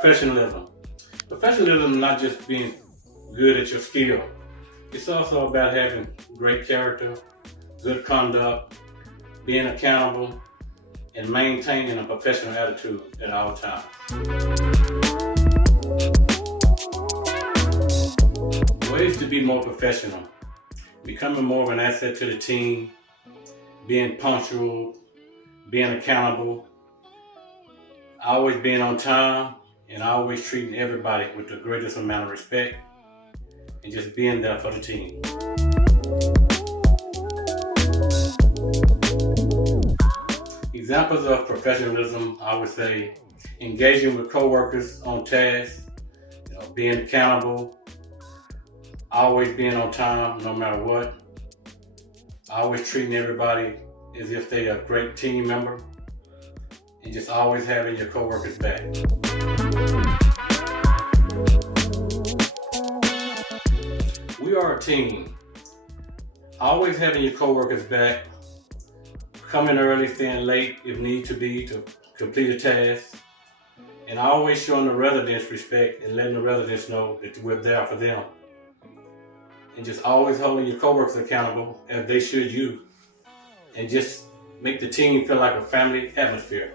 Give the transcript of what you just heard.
Professionalism. Professionalism is not just being good at your skill. It's also about having great character, good conduct, being accountable, and maintaining a professional attitude at all times. Ways to be more professional. Becoming more of an asset to the team, being punctual, being accountable, always being on time, and always treating everybody with the greatest amount of respect, and just being there for the team. Examples of professionalism, I would say, engaging with coworkers on tasks, being accountable, always being on time no matter what, always treating everybody as if they are a great team member, and just always having your coworkers back. We are a team. Always having your coworkers back, coming early, staying late if need to be to complete a task, and always showing the residents respect and letting the residents know that we're there for them. And just always holding your coworkers accountable as they should you, and just make the team feel like a family atmosphere.